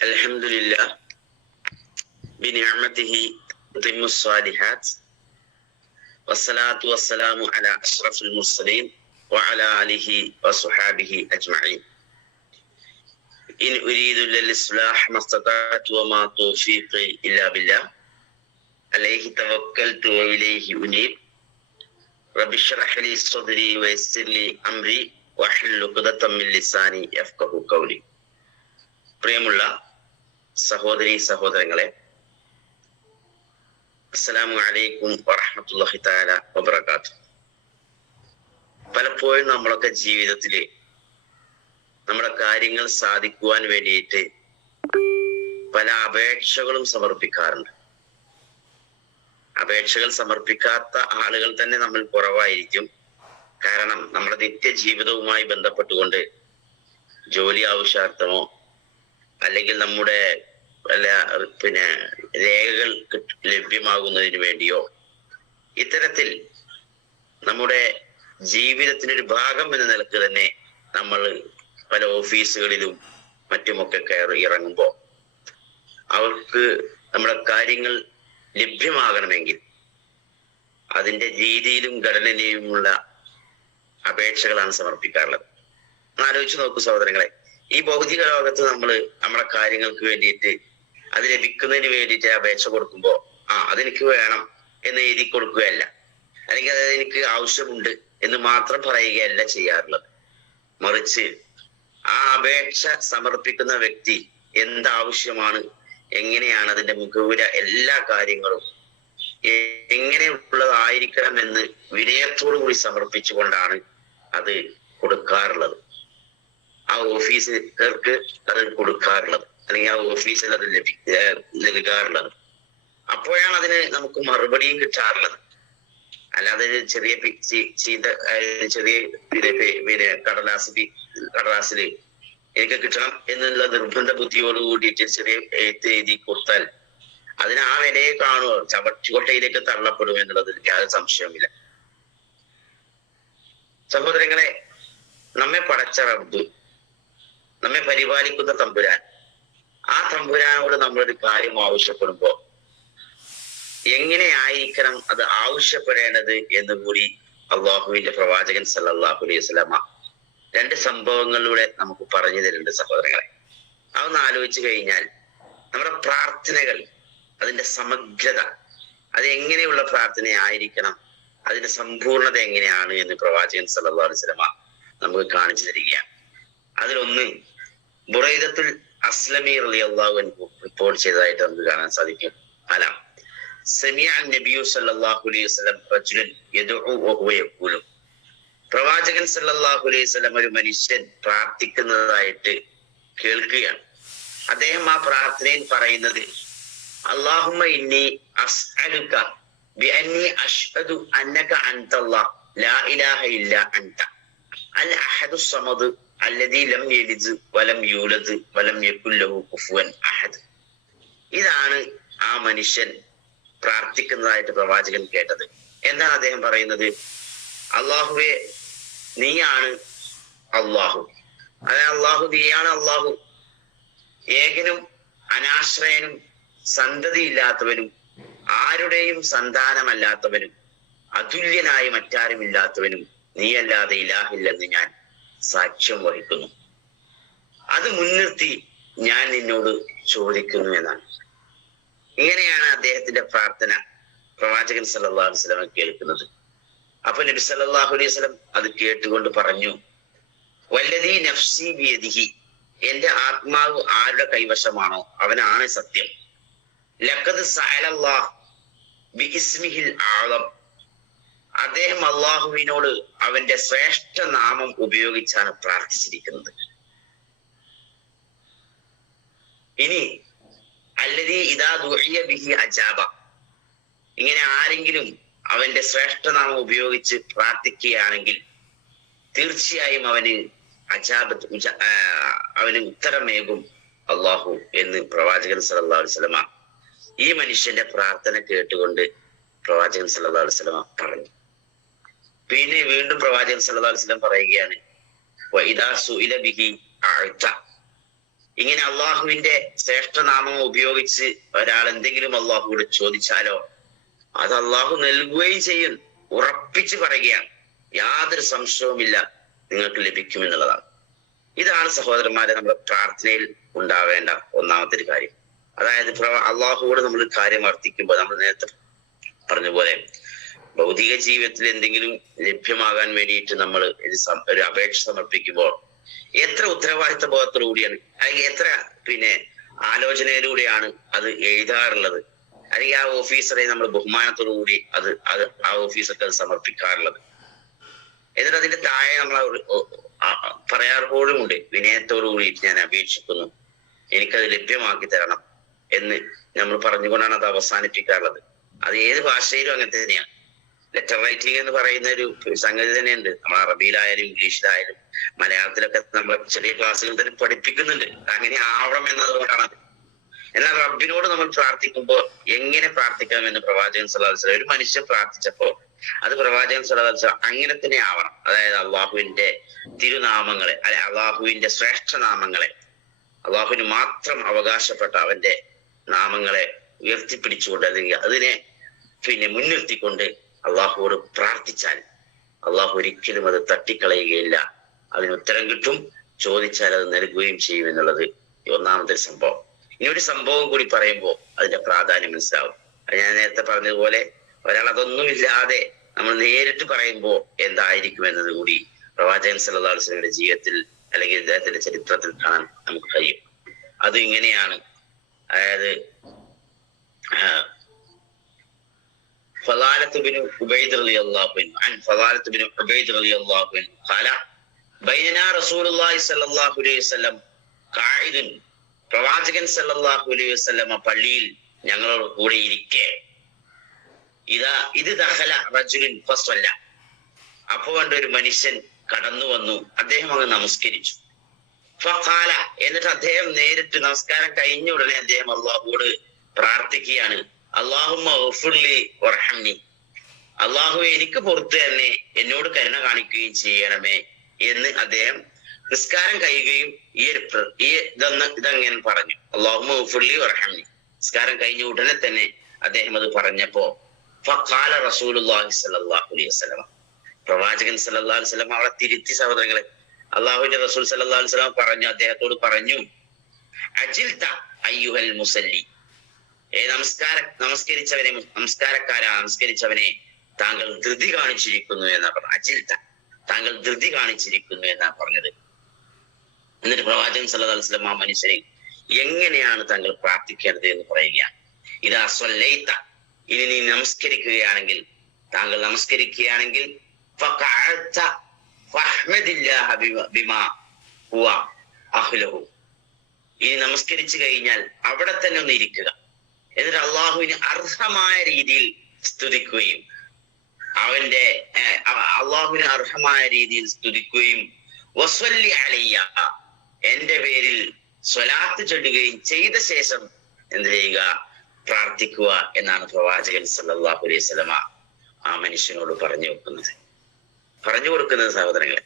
الحمد لله بنعمته تتم الصالحات والصلاة والسلام على أشرف المرسلين وعلى آله وصحابه أجمعين. إن أريد إلا الإصلاح ما استطعت وما توفيقي إلا بالله عليه توكلت وإليه أنيب. رب اشرح لي صدري ويسر لي أمري واحلل عقدة من لساني يفقهوا قولي. പ്രിയമുള്ള സഹോദരി സഹോദരങ്ങളെ, അസ്സലാമു അലൈക്കും വറഹ്മത്തുള്ളാഹി തആല വബറകാതുഹു. പലപ്പോഴും നമ്മളൊക്കെ ജീവിതത്തില് നമ്മുടെ കാര്യങ്ങൾ സാധിക്കുവാൻ വേണ്ടിയിട്ട് പല അപേക്ഷകളും സമർപ്പിക്കാറുണ്ട്. അപേക്ഷകൾ സമർപ്പിക്കാത്ത ആളുകൾ തന്നെ നമ്മൾ കുറവായിരിക്കും. കാരണം നമ്മുടെ നിത്യജീവിതവുമായി ബന്ധപ്പെട്ടുകൊണ്ട് ജോലി ആവശ്യാർത്ഥമോ അല്ലെങ്കിൽ നമ്മുടെ രേഖകൾ ലഭ്യമാകുന്നതിന് വേണ്ടിയോ ഇത്തരത്തിൽ നമ്മുടെ ജീവിതത്തിനൊരു ഭാഗം എന്ന നിലക്ക് തന്നെ നമ്മൾ പല ഓഫീസുകളിലും മറ്റുമൊക്കെ ഇറങ്ങുമ്പോൾ അവർക്ക് നമ്മുടെ കാര്യങ്ങൾ ലഭ്യമാകണമെങ്കിൽ അതിന്റെ രീതിയിലും ഘടനയിലുമുള്ള അപേക്ഷകളാണ് സമർപ്പിക്കാറുള്ളത്. ആലോചിച്ച് നോക്കൂ സഹോദരങ്ങളെ, ഈ ഭൗതിക ലോകത്ത് നമ്മൾ നമ്മുടെ കാര്യങ്ങൾക്ക് വേണ്ടിയിട്ട് അത് ലഭിക്കുന്നതിന് വേണ്ടിയിട്ട് അപേക്ഷ കൊടുക്കുമ്പോൾ അതെനിക്ക് വേണം എന്ന് എഴുതി കൊടുക്കുകയല്ല, അല്ലെങ്കിൽ അത് എനിക്ക് ആവശ്യമുണ്ട് എന്ന് മാത്രം പറയുകയല്ല ചെയ്യാറുള്ളത്. മറിച്ച് ആ അപേക്ഷ സമർപ്പിക്കുന്ന വ്യക്തി എന്താവശ്യമാണ്, എങ്ങനെയാണ് അതിന്റെ മുഖവുര എല്ലാ കാര്യങ്ങളും എങ്ങനെയുള്ളതായിരിക്കണം എന്ന് വിനയത്തോടു കൂടി സമർപ്പിച്ചുകൊണ്ടാണ് അത് കൊടുക്കാറുള്ളത്. ആ ഓഫീസുകാർക്ക് അത് കൊടുക്കാറുള്ളത്, അല്ലെങ്കിൽ ആ ഓഫീസിൽ അത് നൽകാറുള്ളത്. അപ്പോഴാണ് അതിന് നമുക്ക് മറുപടിയും കിട്ടാറുള്ളത്. അല്ലാതെ ചെറിയ കടലാസില് എനിക്ക് കിട്ടണം എന്നുള്ള നിർബന്ധ ബുദ്ധിയോട് കൂടിയിട്ട് ചെറിയ എഴുതി കൊടുത്താൽ അതിന് ആ വിലയെ കാണുമോ, ചവറ്റുകൊട്ടയിലേക്ക് തള്ളപ്പെടും എന്നുള്ളത് യാതൊരു സംശയവുമില്ല. സഹോദരങ്ങളെ, നമ്മെ പടച്ച റബ്ബ്, നമ്മെ പരിപാലിക്കുന്ന തമ്പുരാൻ, ആ തമ്പുരാനോട് നമ്മളൊരു കാര്യം ആവശ്യപ്പെടുമ്പോ എങ്ങനെയായിരിക്കണം അത് ആവശ്യപ്പെടേണ്ടത് എന്ന് കൂടി അള്ളാഹുവിന്റെ പ്രവാചകൻ സല്ലല്ലാഹു അലൈഹി വസല്ലമ രണ്ട് സംഭവങ്ങളിലൂടെ നമുക്ക് പറഞ്ഞു തരുന്നുണ്ട് സഹോദരങ്ങളെ. അതൊന്ന് ആലോചിച്ചു കഴിഞ്ഞാൽ നമ്മുടെ പ്രാർത്ഥനകൾ, അതിന്റെ സമഗ്രത, അത് എങ്ങനെയുള്ള പ്രാർത്ഥനയായിരിക്കണം, അതിന്റെ സമ്പൂർണത എങ്ങനെയാണ് എന്ന് പ്രവാചകൻ സല്ലല്ലാഹു അലൈഹി വസല്ലമ നമുക്ക് കാണിച്ചു തരികയാണ്. അതിലൊന്ന് ബുറൈദത്തുൽ അസ്ലമി റളിയല്ലാഹു അൻഹു റിപ്പോർട്ട് ചെയ്തതായിട്ട് നമുക്ക് കാണാൻ സാധിക്കും. സമിഅ നബിയു സല്ലല്ലാഹു അലൈഹി വസല്ലം റജുലൻ യദ്ഉ വഹുവ യഖൂലു. പ്രവാചകൻ സല്ലല്ലാഹു അലൈഹി വസല്ലം ഒരു മനുഷ്യൻ പ്രാർത്ഥിക്കുന്നതായിട്ട് കേൾക്കുകയാണ്. അദ്ദേഹം ആ പ്രാർത്ഥനയിൽ പറയുന്നത്, അല്ലാഹുമ്മ ഇന്നി അസ്അലുക ബിഅന്നി അശ്ഹദു അന്നക അൻതല്ലാഹ് ലാ ഇലാഹ ഇല്ലാ അൻത അൽ അഹദുസ് സമദ് അല്ലദീ ലം യലിദ് വലം യൂലദ് വലം യകുൽ ലഹു കുഫുവൻ അഹദ്. ഇതാണ് ആ മനുഷ്യൻ പ്രാർത്ഥിക്കുന്നതായിട്ട് പ്രവാചകൻ കേട്ടത്. എന്താണ് അദ്ദേഹം പറയുന്നത്? അള്ളാഹുവേ, നീയാണ് അള്ളാഹു, അതായത് അള്ളാഹു നീയാണ് അള്ളാഹു, ഏകനും അനാശ്രയനും സന്തതിയില്ലാത്തവനും ആരുടെയും സന്താനമല്ലാത്തവനും അതുല്യനായി മറ്റാരുമില്ലാത്തവനും നീയല്ലാതെ ഇലാഹില്ലെന്ന് ഞാൻ സാക്ഷ്യം വഹിക്കുന്നു. അത് മുൻനിർത്തി ഞാൻ നിന്നോട് ചോദിക്കുന്നു എന്നാണ്. ഇങ്ങനെയാണ് അദ്ദേഹത്തിന്റെ പ്രാർത്ഥന പ്രവാചകൻ സല്ലല്ലാഹു അലൈഹി വസല്ലം കേൾക്കുന്നത്. അപ്പൊ നബി സല്ലല്ലാഹു അലൈഹി വസല്ലം അത് കേട്ടുകൊണ്ട് പറഞ്ഞു, വല്ലദീ നഫ്സി ബിയദിഹി, എന്റെ ആത്മാവ് ആരുടെ കൈവശമാണോ അവനാണ് സത്യം. ലഖദ് സഅലല്ലാഹ് ബിഇസ്മിഹിൽ അഅ്ളം, അദ്ദേഹം അള്ളാഹുവിനോട് അവന്റെ ശ്രേഷ്ഠ നാമം ഉപയോഗിച്ചാണ് പ്രാർത്ഥിച്ചിരിക്കുന്നത്. ഇനി അല്ലദീ ഇദാ ദുഇയ ബിഹി അജാബ, ഇങ്ങനെ ആരെങ്കിലും അവന്റെ ശ്രേഷ്ഠനാമം ഉപയോഗിച്ച് പ്രാർത്ഥിക്കുകയാണെങ്കിൽ തീർച്ചയായും അവന് അവന് ഉത്തരമേകും അള്ളാഹു എന്ന് പ്രവാചകൻ സല്ലല്ലാഹു അലൈഹി വസല്ലമ ഈ മനുഷ്യന്റെ പ്രാർത്ഥന കേട്ടുകൊണ്ട് പ്രവാചകൻ സല്ലല്ലാഹു അലൈഹി വസല്ലമ പറഞ്ഞു. പിന്നെ വീണ്ടും പ്രവാചകൻ സല്ലല്ലാഹു അലൈഹി വസല്ലം പറയുകയാണ്, വഇദാ സുഇല ബിഹി അഅത, ഇങ്ങനെ അള്ളാഹുവിന്റെ ശ്രേഷ്ഠനാമം ഉപയോഗിച്ച് ഒരാൾ എന്തെങ്കിലും അള്ളാഹുവോട് ചോദിച്ചാലോ അത് അള്ളാഹു നൽകുകയും ചെയ്യും. ഉറപ്പിച്ച് പറയുകയാണ്, യാതൊരു സംശയവുമില്ല നിങ്ങൾക്ക് ലഭിക്കുമെന്നുള്ളതാണ്. ഇതാണ് സഹോദരന്മാരെ നമ്മുടെ പ്രാർത്ഥനയിൽ ഉണ്ടാവേണ്ട ഒന്നാമത്തെ ഒരു കാര്യം. അതായത് അള്ളാഹുവോട് നമ്മൾ കാര്യം വർത്തിക്കുമ്പോൾ നമ്മൾ നേരത്തെ പറഞ്ഞ പോലെ ഭൗതിക ജീവിതത്തിൽ എന്തെങ്കിലും ലഭ്യമാകാൻ വേണ്ടിയിട്ട് നമ്മൾ ഒരു അപേക്ഷ സമർപ്പിക്കുമ്പോൾ എത്ര ഉത്തരവാദിത്ത ബോധത്തോടു കൂടിയാണ്, അല്ലെങ്കിൽ എത്ര ആലോചനയിലൂടെയാണ് അത് എഴുതാറുള്ളത്, അല്ലെങ്കിൽ ആ ഓഫീസറെ നമ്മൾ ബഹുമാനത്തോടു കൂടി ആ ഓഫീസർക്ക് അത് സമർപ്പിക്കാറുള്ളത്. എന്നിട്ട് അതിന്റെ താഴെ നമ്മൾ പറയാറുപോലുമുണ്ട്, വിനയത്തോടു കൂടി ഞാൻ അപേക്ഷിക്കുന്നു, എനിക്കത് ലഭ്യമാക്കി തരണം എന്ന് നമ്മൾ പറഞ്ഞുകൊണ്ടാണ് അത് അവസാനിപ്പിക്കാറുള്ളത്. അത് ഏത് ഭാഷയിലും അങ്ങനെ തന്നെയാണ്. ലെറ്റർ റൈറ്റിംഗ് എന്ന് പറയുന്ന ഒരു സംഗതി തന്നെയുണ്ട്. നമ്മൾ അറബിയിലായാലും ഇംഗ്ലീഷിലായാലും മലയാളത്തിലൊക്കെ നമ്മൾ ചെറിയ ക്ലാസ്സുകൾ തന്നെ പഠിപ്പിക്കുന്നുണ്ട്. അങ്ങനെ ആവണം എന്നതുകൊണ്ടാണ് അത്. എന്നാൽ റബ്ബിനോട് നമ്മൾ പ്രാർത്ഥിക്കുമ്പോൾ എങ്ങനെ പ്രാർത്ഥിക്കാമെന്ന് പ്രവാചകൻ സ്വല്ലല്ലാഹു അലൈഹി വസല്ലം, ഒരു മനുഷ്യൻ പ്രാർത്ഥിച്ചപ്പോ അത് പ്രവാചകൻ സ്വല്ലല്ലാഹു അലൈഹി വസല്ലം അങ്ങനെ തന്നെ ആവണം. അതായത് അള്ളാഹുവിന്റെ തിരുനാമങ്ങളെ, അല്ലെ അള്ളാഹുവിന്റെ ശ്രേഷ്ഠനാമങ്ങളെ, അള്ളാഹുവിന് മാത്രം അവകാശപ്പെട്ട അവന്റെ നാമങ്ങളെ ഉയർത്തിപ്പിടിച്ചുകൊണ്ട് അല്ലെങ്കിൽ അതിനെ മുൻനിർത്തിക്കൊണ്ട് അള്ളാഹുവോട് പ്രാർത്ഥിച്ചാൽ അള്ളാഹു ഒരിക്കലും അത് തട്ടിക്കളയുകയില്ല. അതിന് ഉത്തരം കിട്ടും, ചോദിച്ചാൽ അത് നൽകുകയും ചെയ്യും എന്നുള്ളത് ഒന്നാമത്തെ സംഭവം. ഇനി ഒരു സംഭവം കൂടി പറയുമ്പോൾ അതിന്റെ പ്രാധാന്യം മനസ്സിലാവും. ഞാൻ നേരത്തെ പറഞ്ഞതുപോലെ ഒരാൾ അതൊന്നുമില്ലാതെ നമ്മൾ നേരിട്ട് പറയുമ്പോൾ എന്തായിരിക്കും എന്നത് കൂടി പ്രവാചകൻ സല്ലല്ലാഹു അലൈഹി വസല്ലമയുടെ ജീവിതത്തിൽ അല്ലെങ്കിൽ ഇദ്ദേഹത്തിന്റെ ചരിത്രത്തിൽ കാണാൻ നമുക്ക് കഴിയും. അത് ഇങ്ങനെയാണ്. അതായത് فضالة بن عبيد رضي الله عنه عن فضالة بن عبيد رضي الله عنه قال بيننا رسول الله صلى الله عليه وسلم قاعد പ്രവാചകൻ സല്ലല്ലാഹു അലൈഹി വസല്ലമ പള്ളിയിൽ ഞങ്ങളോട് കൂടെ ഇരിക്കെ ഇത് ദഖല റജുലുൻ ഫസല്ല, അപ്പോൾ ഒരു മനുഷ്യൻ കടന്നു വന്നു, അദ്ദേഹം അങ്ങ് നമസ്കരിച്ചു. ഫഖാല, എന്നിട്ട് അദ്ദേഹം നേരിട്ട് നമസ്കാരം കഴിഞ്ഞ ഉടനെ അദ്ദേഹം അള്ളാഹുവോട് പ്രാർത്ഥിക്കുകയാണ്, അല്ലാഹുമ്മ ഗഫിർലി വർഹംനി, അള്ളാഹു എനിക്ക് പുറത്തു തന്നെ എന്നോട് കരുണ കാണിക്കുകയും ചെയ്യണമേ എന്ന് അദ്ദേഹം നിസ്കാരം കഴിയുകയും ഇതങ്ങനെ പറഞ്ഞു, അല്ലാഹുമ്മ ഗഫിർലി വർഹംനി. നിസ്കാരം കഴിഞ്ഞ ഉടനെ തന്നെ അദ്ദേഹം അത് പറഞ്ഞപ്പോ ഫഖാല റസൂലുള്ളാഹി സ്വല്ലല്ലാഹു അലൈഹി വസല്ലം, പ്രവാചകൻ സല്ലല്ലാഹു അലൈഹി വസല്ലം അവളെ തിരുത്തി. സഹോദരങ്ങളെ, അള്ളാഹുവിന്റെ റസൂൽ സല്ലല്ലാഹു അലൈഹി വസല്ലം പറഞ്ഞു, അദ്ദേഹത്തോട് പറഞ്ഞു, അജിൽത അയ്യുഹൽ മുസല്ലി, നമസ്കാരക്കാരെ താങ്കൾ ധൃതി കാണിച്ചിരിക്കുന്നു എന്നാ പറഞ്ഞു. അജിൽത, താങ്കൾ ധൃതി കാണിച്ചിരിക്കുന്നു എന്നാ പറഞ്ഞത്. എന്നിട്ട് പ്രവാചകൻ സല്ലല്ലാഹു അലൈഹി വസല്ലം ആ മനുഷ്യനെ എങ്ങനെയാണ് താങ്കൾ പ്രാർത്ഥിക്കേണ്ടത് എന്ന് പറയുകയാണ്. ഇതാ സ്വല്ലൈത, ഇനി നീ നമസ്കരിക്കുകയാണെങ്കിൽ, താങ്കൾ നമസ്കരിക്കുകയാണെങ്കിൽ ഫഖഅത ഫഹ്മദില്ലാഹ ബിമാ ഹുവ അഹ്ലഹു, ഇനി നമസ്കരിച്ചു കഴിഞ്ഞാൽ അവിടെ തന്നെ ഒന്ന് ഇരിക്കുക, എന്നിട്ട് അള്ളാഹുവിന് അർഹമായ രീതിയിൽ സ്തുതിക്കുകയും അള്ളാഹുവിന് അർഹമായ രീതിയിൽ സ്തുതിക്കുകയും വസ്വല്ലി അലയ്യ, എന്റെ പേരിൽ സ്വലാത്ത് ചൊല്ലുകയും ചെയ്ത ശേഷം എന്ത് ചെയ്യുക, പ്രാർത്ഥിക്കുക എന്നാണ് പ്രവാചകൻ സല്ലല്ലാഹു അലൈഹി വസല്ലമ ആ മനുഷ്യനോട് പറഞ്ഞു കൊടുക്കുന്നത് സഹോദരങ്ങളെ.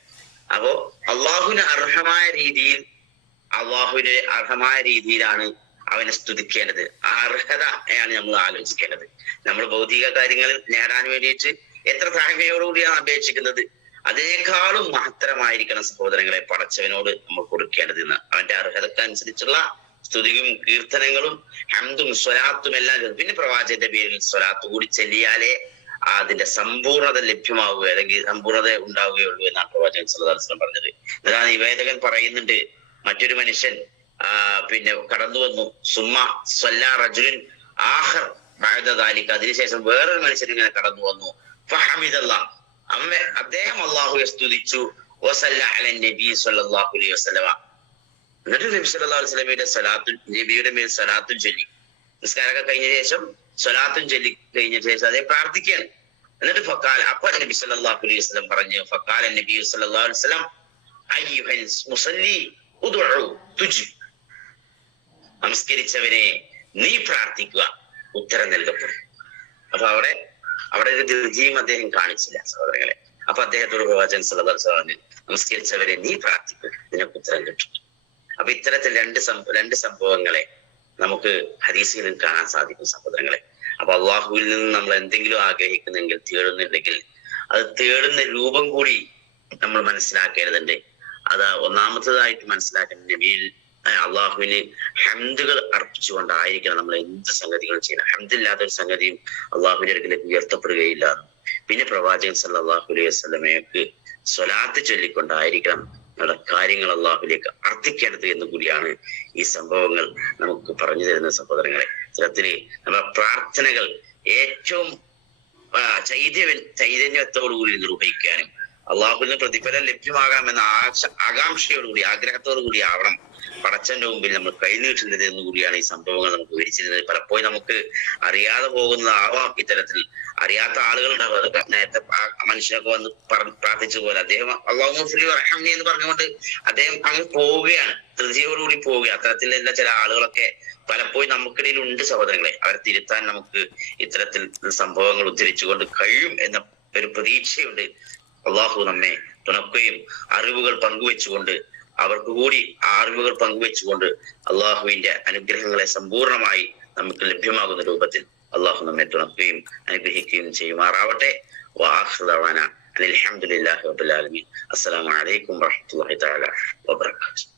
അപ്പോ അള്ളാഹുവിന് അർഹമായ രീതിയിലാണ് അവനെ സ്തുതിക്കേണ്ടത്. ആ അർഹതയാണ് നമ്മൾ ആലോചിക്കേണ്ടത്. നമ്മൾ ഭൗതിക കാര്യങ്ങളിൽ നേടാൻ വേണ്ടിയിട്ട് എത്ര താഴ്മയോടുകൂടിയാണ് അപേക്ഷിക്കുന്നത്, അതിനേക്കാളും മഹത്തരമായിരിക്കണം സഹോദരങ്ങളെ പടച്ചവനോട് നമ്മൾ കൊടുക്കേണ്ടത് എന്ന്. അവന്റെ അർഹതക്കനുസരിച്ചുള്ള സ്തുതിയും കീർത്തനങ്ങളും ഹംദും സ്വലാത്തും എല്ലാം. പിന്നെ പ്രവാചകന്റെ പേരിൽ സ്വലാത്ത് കൂടി ചെല്ലിയാലേ അതിന്റെ സമ്പൂർണത ലഭ്യമാവുക അല്ലെങ്കിൽ സമ്പൂർണത ഉണ്ടാവുകയുള്ളൂ എന്നാണ് പ്രവാചകൻ സല്ലല്ലാഹു അലൈഹി വസല്ലം പറഞ്ഞത്. അതാണ് നിവേദകൻ പറയുന്നുണ്ട്, മറ്റൊരു മനുഷ്യൻ കടന്നു വന്നു, സുമ്മ സ്വല്ലാ റജുലുൻ ആഖർ ബഅദ ദാലിക, അതിനുശേഷം വേറൊരു മനുഷ്യൻ ഇങ്ങനെ കടന്നു വന്നു, ഫഹമിദല്ലാഹ്, അദ്ദേഹം അല്ലാഹുവെ സ്തുതിച്ചു, വസല്ല അലൻ നബി സ്വല്ലല്ലാഹു അലൈഹി വസല്ലം, എന്നിട്ട് നബി സല്ലല്ലാഹു അലൈഹി വസല്ലമയുടെ സ്വലാത്തും നബിയുടെ മേൽ സ്വലാത്തും ചൊല്ലി. നിസ്കാരമൊക്കെ കഴിഞ്ഞ ശേഷം സ്വലാത്തും ചൊല്ലി കഴിഞ്ഞ ശേഷം അതേ പ്രാർത്ഥിക്കുകയാണ്. എന്നിട്ട് ഫഖാല, അപ്പോൾ നബി സല്ലല്ലാഹു അലൈഹി വസല്ലം പറഞ്ഞു, ഫഖാല നബി സല്ലല്ലാഹു അലൈഹി വസല്ലം അയ്യുഹൽ മുസല്ലി ഉദ്ഉ തുജിബ്, നമസ്കരിച്ചവനെ നീ പ്രാർത്ഥിക്കുക, ഉത്തരം നൽകപ്പെടും. അപ്പൊ അവിടെ ഒരു ധൃതിയും അദ്ദേഹം കാണിച്ചില്ല സഹോദരങ്ങളെ. അപ്പൊ അദ്ദേഹത്തോട് പ്രവാചകൻ സല്ലല്ലാഹു അലൈഹി വസല്ലം, നമസ്കരിച്ചവരെ നീ പ്രാർത്ഥിക്കുക, നിനക്ക് ഉത്തരം കിട്ടും. അപ്പൊ ഇത്തരത്തിൽ രണ്ട് സംഭവങ്ങളെ നമുക്ക് ഹദീസുകളിൽ കാണാൻ സാധിക്കും സഹോദരങ്ങളെ. അപ്പൊ അള്ളാഹുവിൽ നിന്ന് നമ്മൾ എന്തെങ്കിലും ആഗ്രഹിക്കുന്നെങ്കിൽ, തേടുന്നുണ്ടെങ്കിൽ അത് തേടുന്ന രൂപം കൂടി നമ്മൾ മനസ്സിലാക്കേണ്ടതുണ്ട്. അത് ഒന്നാമത്തേതായിട്ട് മനസ്സിലാക്കേണ്ട നബിയിൽ അള്ളാഹുവിന് ഹംദുകൾ അർപ്പിച്ചുകൊണ്ടായിരിക്കണം നമ്മൾ എന്ത് സംഗതികൾ ചെയ്യണം. ഹംദില്ലാത്ത ഒരു സംഗതിയും അള്ളാഹുവിന്റെ അടുക്കലേക്ക് ഉയർത്തപ്പെടുകയില്ല. പിന്നെ പ്രവാചകൻ സല്ലല്ലാഹു അലൈഹി വസല്ലമയ്ക്ക് സ്വലാത്ത് ചൊല്ലിക്കൊണ്ടായിരിക്കണം നമ്മുടെ കാര്യങ്ങൾ അള്ളാഹുവിലേക്ക് അർത്ഥിക്കേണ്ടത് എന്ന് കൂടിയാണ് ഈ സംഭവങ്ങൾ നമുക്ക് പറഞ്ഞു തരുന്ന സഹോദരങ്ങളെ. ഇത്തരത്തില് നമ്മുടെ പ്രാർത്ഥനകൾ ഏറ്റവും ചൈതന്യത്തോടുകൂടി നിർവഹിക്കാനും അള്ളാഹുവിന് പ്രതിഫലം ലഭ്യമാകാമെന്ന ആകാംക്ഷയോടുകൂടി, ആഗ്രഹത്തോടുകൂടി ആവണം പടച്ചന്റെ മുമ്പിൽ നമ്മൾ കൈനീട്ടുന്നത് എന്ന് കൂടിയാണ് ഈ സംഭവങ്ങൾ നമുക്ക് വിവരിച്ചിരുന്നത്. പലപ്പോഴും നമുക്ക് അറിയാതെ പോകുന്നതാവാം ഇത്തരത്തിൽ. അറിയാത്ത ആളുകളുണ്ടാവും. നേരത്തെ മനുഷ്യനൊക്കെ വന്ന് പ്രാർത്ഥിച്ച പോലെ അദ്ദേഹം അല്ലാഹു ഫിൽ വർഹംനി എന്ന് പറഞ്ഞുകൊണ്ട് അദ്ദേഹം അങ്ങ് പോവുകയാണ്, ധൃതിയോടുകൂടി പോവുക. അത്തരത്തിലുള്ള ചില ആളുകളൊക്കെ പലപ്പോഴും നമുക്കിടയിൽ ഉണ്ട് സഹോദരങ്ങളെ. അവരെ തിരുത്താൻ നമുക്ക് ഇത്തരത്തിൽ സംഭവങ്ങൾ ഉദ്ധരിച്ചുകൊണ്ട് കഴിയും എന്ന ഒരു പ്രതീക്ഷയുണ്ട്. അള്ളാഹു നമ്മെ തുണക്കുകയും അറിവുകൾ പങ്കുവെച്ചുകൊണ്ട് അവർക്ക് കൂടി അറിവുകൾ പങ്കുവെച്ചുകൊണ്ട് അള്ളാഹുവിന്റെ അനുഗ്രഹങ്ങളെ സമ്പൂർണമായി നമുക്ക് ലഭ്യമാകുന്ന രൂപത്തിൽ അള്ളാഹു നമ്മെ തുണക്കുകയും അനുഗ്രഹിക്കുകയും ചെയ്യുമാറാവട്ടെ. വആഖിറു ദഅവാനാ അൽഹംദുലില്ലാഹി റബ്ബിൽ ആലമീൻ. അസ്സലാമു അലൈക്കും വറഹ്മത്തുള്ളാഹി തആല വബറകാതുഹു.